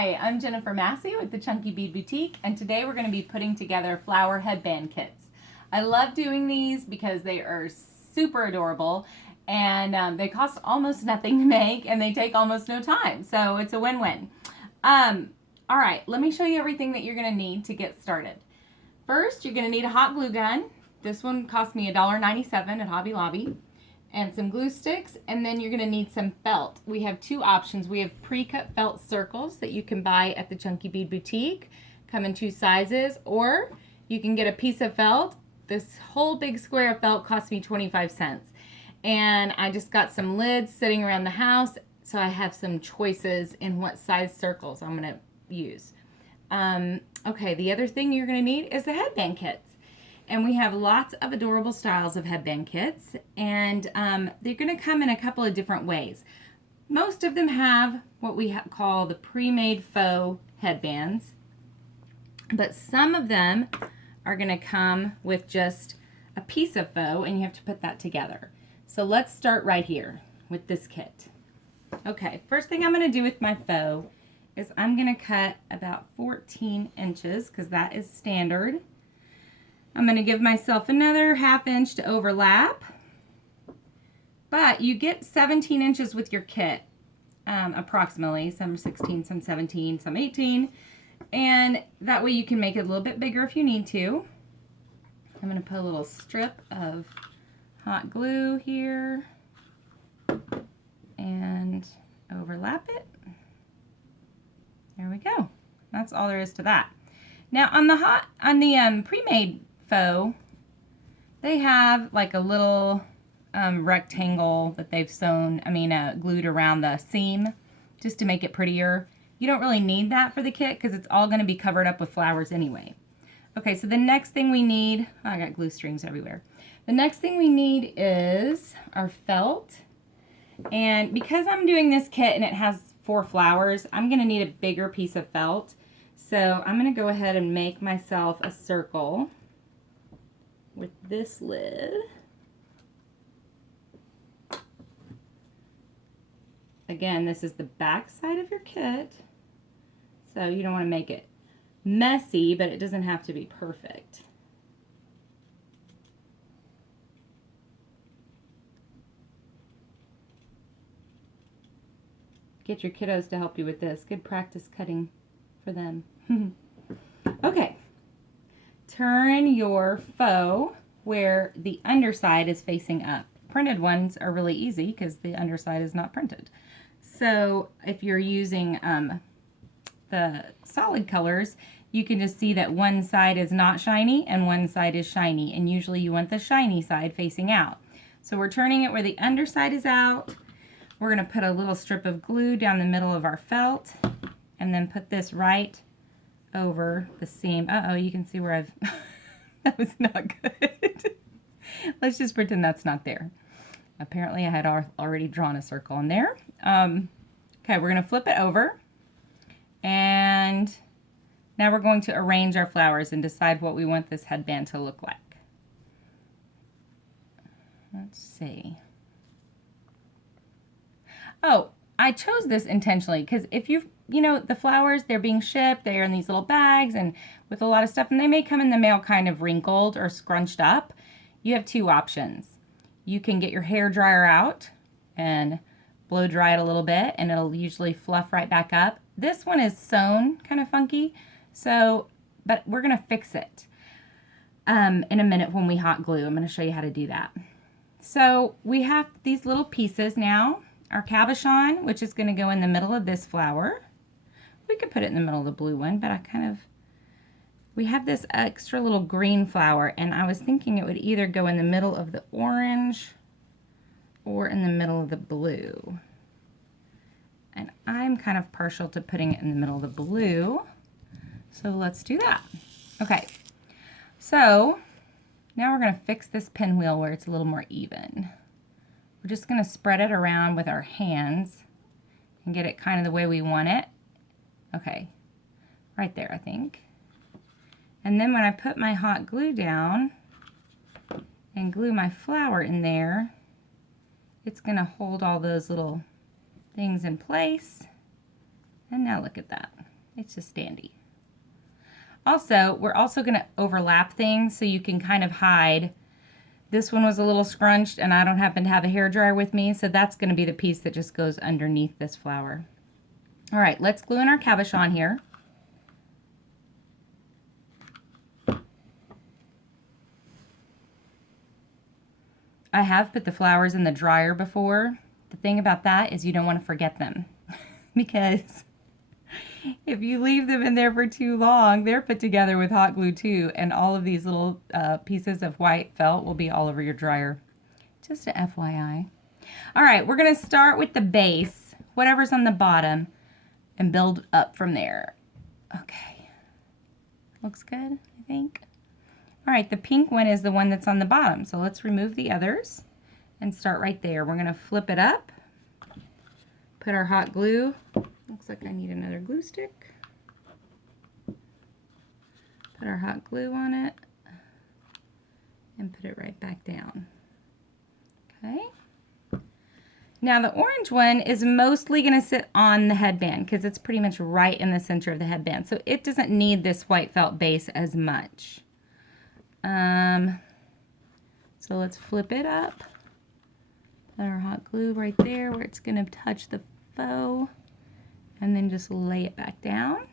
Hi, I'm Jennifer Massey with the Chunky Bead Boutique, and today we're going to be putting together flower headband kits. I love doing these because they are super adorable, and they cost almost nothing to make, and they take almost no time, so it's a win-win. All right, let me show you everything that you're going to need to get started. First, you're going to need a hot glue gun. This one cost me $1.97 at Hobby Lobby. And some glue sticks, and then you're going to need some felt. We have two options. We have pre-cut felt circles that you can buy at the Chunky Bead Boutique, come in two sizes, or you can get a piece of felt. This whole big square of felt cost me 25 cents. And I just got some lids sitting around the house, so I have some choices in what size circles I'm going to use. Okay, the other thing you're going to need is the headband kits. And we have lots of adorable styles of headband kits, and they're going to come in a couple of different ways. Most of them have what we call the pre-made faux headbands, but some of them are going to come with just a piece of faux, and you have to put that together. So let's start right here with this kit. Okay, first thing I'm going to do with my faux is I'm going to cut about 14 inches because that is standard. I'm going to give myself another ½ inch to overlap, but you get 17 inches with your kit, approximately. Some 16, some 17, some 18, and that way you can make it a little bit bigger if you need to. I'm going to put a little strip of hot glue here and overlap it. There we go. That's all there is to that. Now on the pre-made faux, they have like a little rectangle that they've glued around the seam just to make it prettier. You don't really need that for the kit because it's all going to be covered up with flowers anyway. Okay, so the next thing we need, I got glue strings everywhere. The next thing we need is our felt. And because I'm doing this kit and it has 4 flowers, I'm going to need a bigger piece of felt. So I'm going to go ahead and make myself a circle with this lid. Again, this is the back side of your kit, so you don't want to make it messy, but it doesn't have to be perfect. Get your kiddos to help you with this. Good practice cutting for them. Okay. Turn your faux where the underside is facing up. Printed ones are really easy because the underside is not printed. So if you're using the solid colors, you can just see that one side is not shiny and one side is shiny, and usually you want the shiny side facing out. So we're turning it where the underside is out. We're going to put a little strip of glue down the middle of our felt and then put this right over the seam. Uh-oh, you can see where I've... That was not good. Let's just pretend that's not there. Apparently I had already drawn a circle in there. Okay, we're going to flip it over. And now we're going to arrange our flowers and decide what we want this headband to look like. Let's see. Oh, I chose this intentionally because if the flowers, they're being shipped, they're in these little bags and with a lot of stuff, and they may come in the mail kind of wrinkled or scrunched up. You have two options. You can get your hair dryer out and blow dry it a little bit, and it'll usually fluff right back up. This one is sewn kind of funky, but we're going to fix it in a minute when we hot glue. I'm going to show you how to do that. So we have these little pieces now. Our cabochon, which is going to go in the middle of this flower. We could put it in the middle of the blue one, but we have this extra little green flower, and I was thinking it would either go in the middle of the orange or in the middle of the blue. And I'm kind of partial to putting it in the middle of the blue, so let's do that. Okay, so now we're going to fix this pinwheel where it's a little more even. We're just going to spread it around with our hands and get it kind of the way we want it. Okay, right there, I think. And then when I put my hot glue down and glue my flower in there, it's going to hold all those little things in place. And now look at that. It's just dandy. Also, we're also going to overlap things so you can kind of hide. This one was a little scrunched and I don't happen to have a hairdryer with me, so that's going to be the piece that just goes underneath this flower. All right, let's glue in our cabochon here. I have put the flowers in the dryer before. The thing about that is you don't want to forget them because if you leave them in there for too long, they're put together with hot glue too, and all of these little pieces of white felt will be all over your dryer. Just a FYI. All right, we're going to start with the base, whatever's on the bottom, and build up from there. Okay. Looks good, I think. All right, the pink one is the one that's on the bottom, so let's remove the others and start right there. We're going to flip it up, put our hot glue. Looks like I need another glue stick. Put our hot glue on it and put it right back down. Okay. Now the orange one is mostly going to sit on the headband because it's pretty much right in the center of the headband. So it doesn't need this white felt base as much. So let's flip it up. Put our hot glue right there where it's going to touch the faux. And then just lay it back down.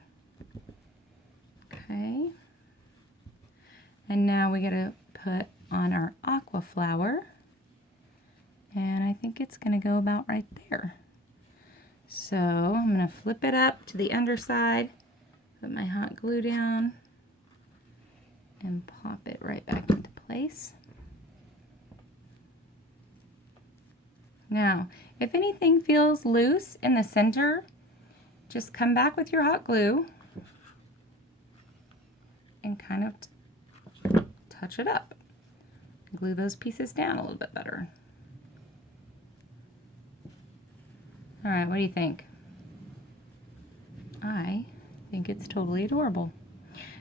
Okay. And now we got to put on our aqua flower. And I think it's going to go about right there. So I'm going to flip it up to the underside, put my hot glue down, and pop it right back into place. Now, if anything feels loose in the center, just come back with your hot glue and kind of touch it up. Glue those pieces down a little bit better. All right, what do you think? I think it's totally adorable.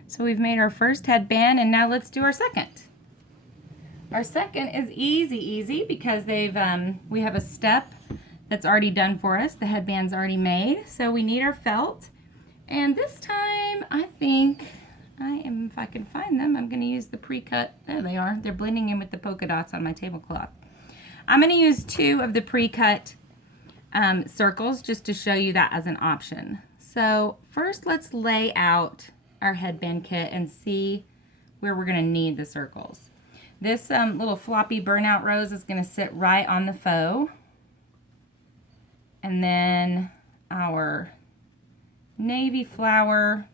So we've made our first headband, and now let's do our second. Our second is easy because we have a step that's already done for us. The headband's already made, so we need our felt. And this time, I think if I can find them, I'm going to use the pre-cut. There they are. They're blending in with the polka dots on my tablecloth. I'm going to use 2 of the pre-cut circles just to show you that as an option. So first, let's lay out our headband kit and see where we're going to need the circles. This little floppy burnout rose is going to sit right on the faux. And then our navy flower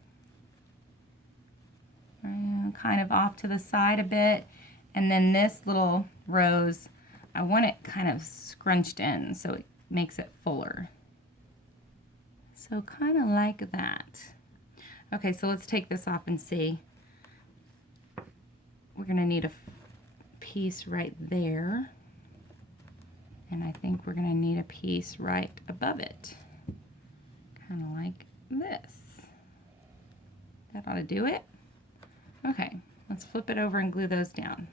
kind of off to the side a bit. And then this little rose, I want it kind of scrunched in so it makes it fuller. So kind of like that. Okay, so let's take this off and see. We're going to need a piece right there. And I think we're going to need a piece right above it. Kind of like this. That ought to do it. Okay, let's flip it over and glue those down.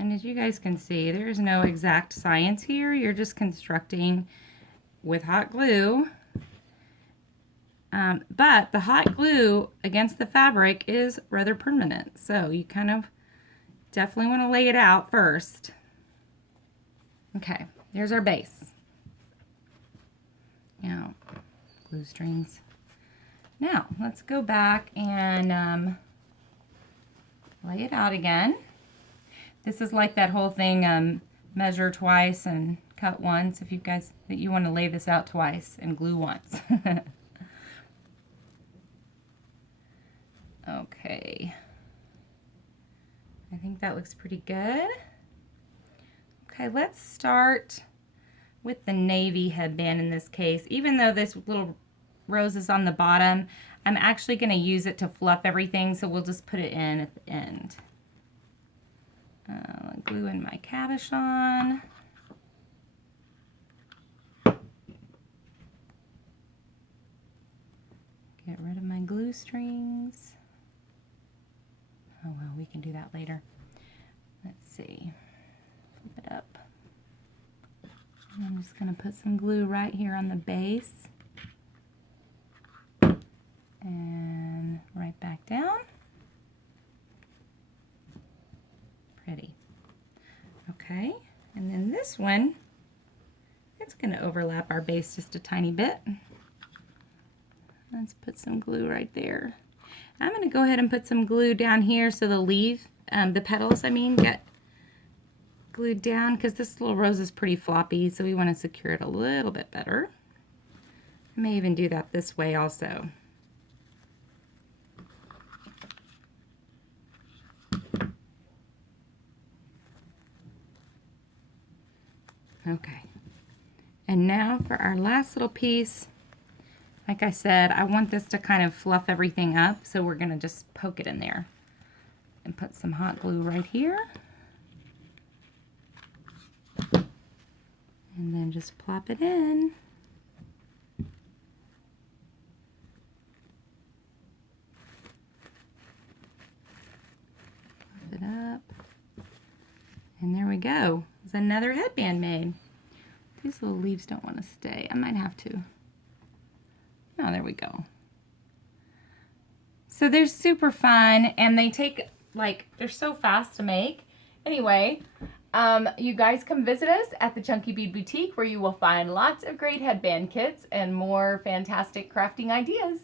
And as you guys can see, there's no exact science here. You're just constructing with hot glue. But the hot glue against the fabric is rather permanent. So you kind of definitely want to lay it out first. Okay, there's our base. Now, glue strings. Now, let's go back and lay it out again. This is like that whole thing, measure twice and cut once, if you guys, that you want to lay this out twice and glue once. Okay. I think that looks pretty good. Okay, let's start with the navy headband in this case. Even though this little rose is on the bottom, I'm actually going to use it to fluff everything, so we'll just put it in at the end. Glue in my cabochon. Get rid of my glue strings. Oh well, we can do that later. Let's see. Flip it up. I'm just going to put some glue right here on the base. And right back down. Pretty. Okay, and then this one, it's going to overlap our base just a tiny bit. Let's put some glue right there. I'm going to go ahead and put some glue down here so the leaf, the petals, I mean, get glued down because this little rose is pretty floppy, so we want to secure it a little bit better. I may even do that this way also. Okay, and now for our last little piece. Like I said, I want this to kind of fluff everything up, so we're going to just poke it in there and put some hot glue right here. And then just plop it in. Plop it up. And there we go. There's another headband made. These little leaves don't want to stay. I might have to. Oh, there we go. So they're super fun, and they take, like, they're so fast to make. Anyway, you guys come visit us at the Chunky Bead Boutique, where you will find lots of great headband kits and more fantastic crafting ideas.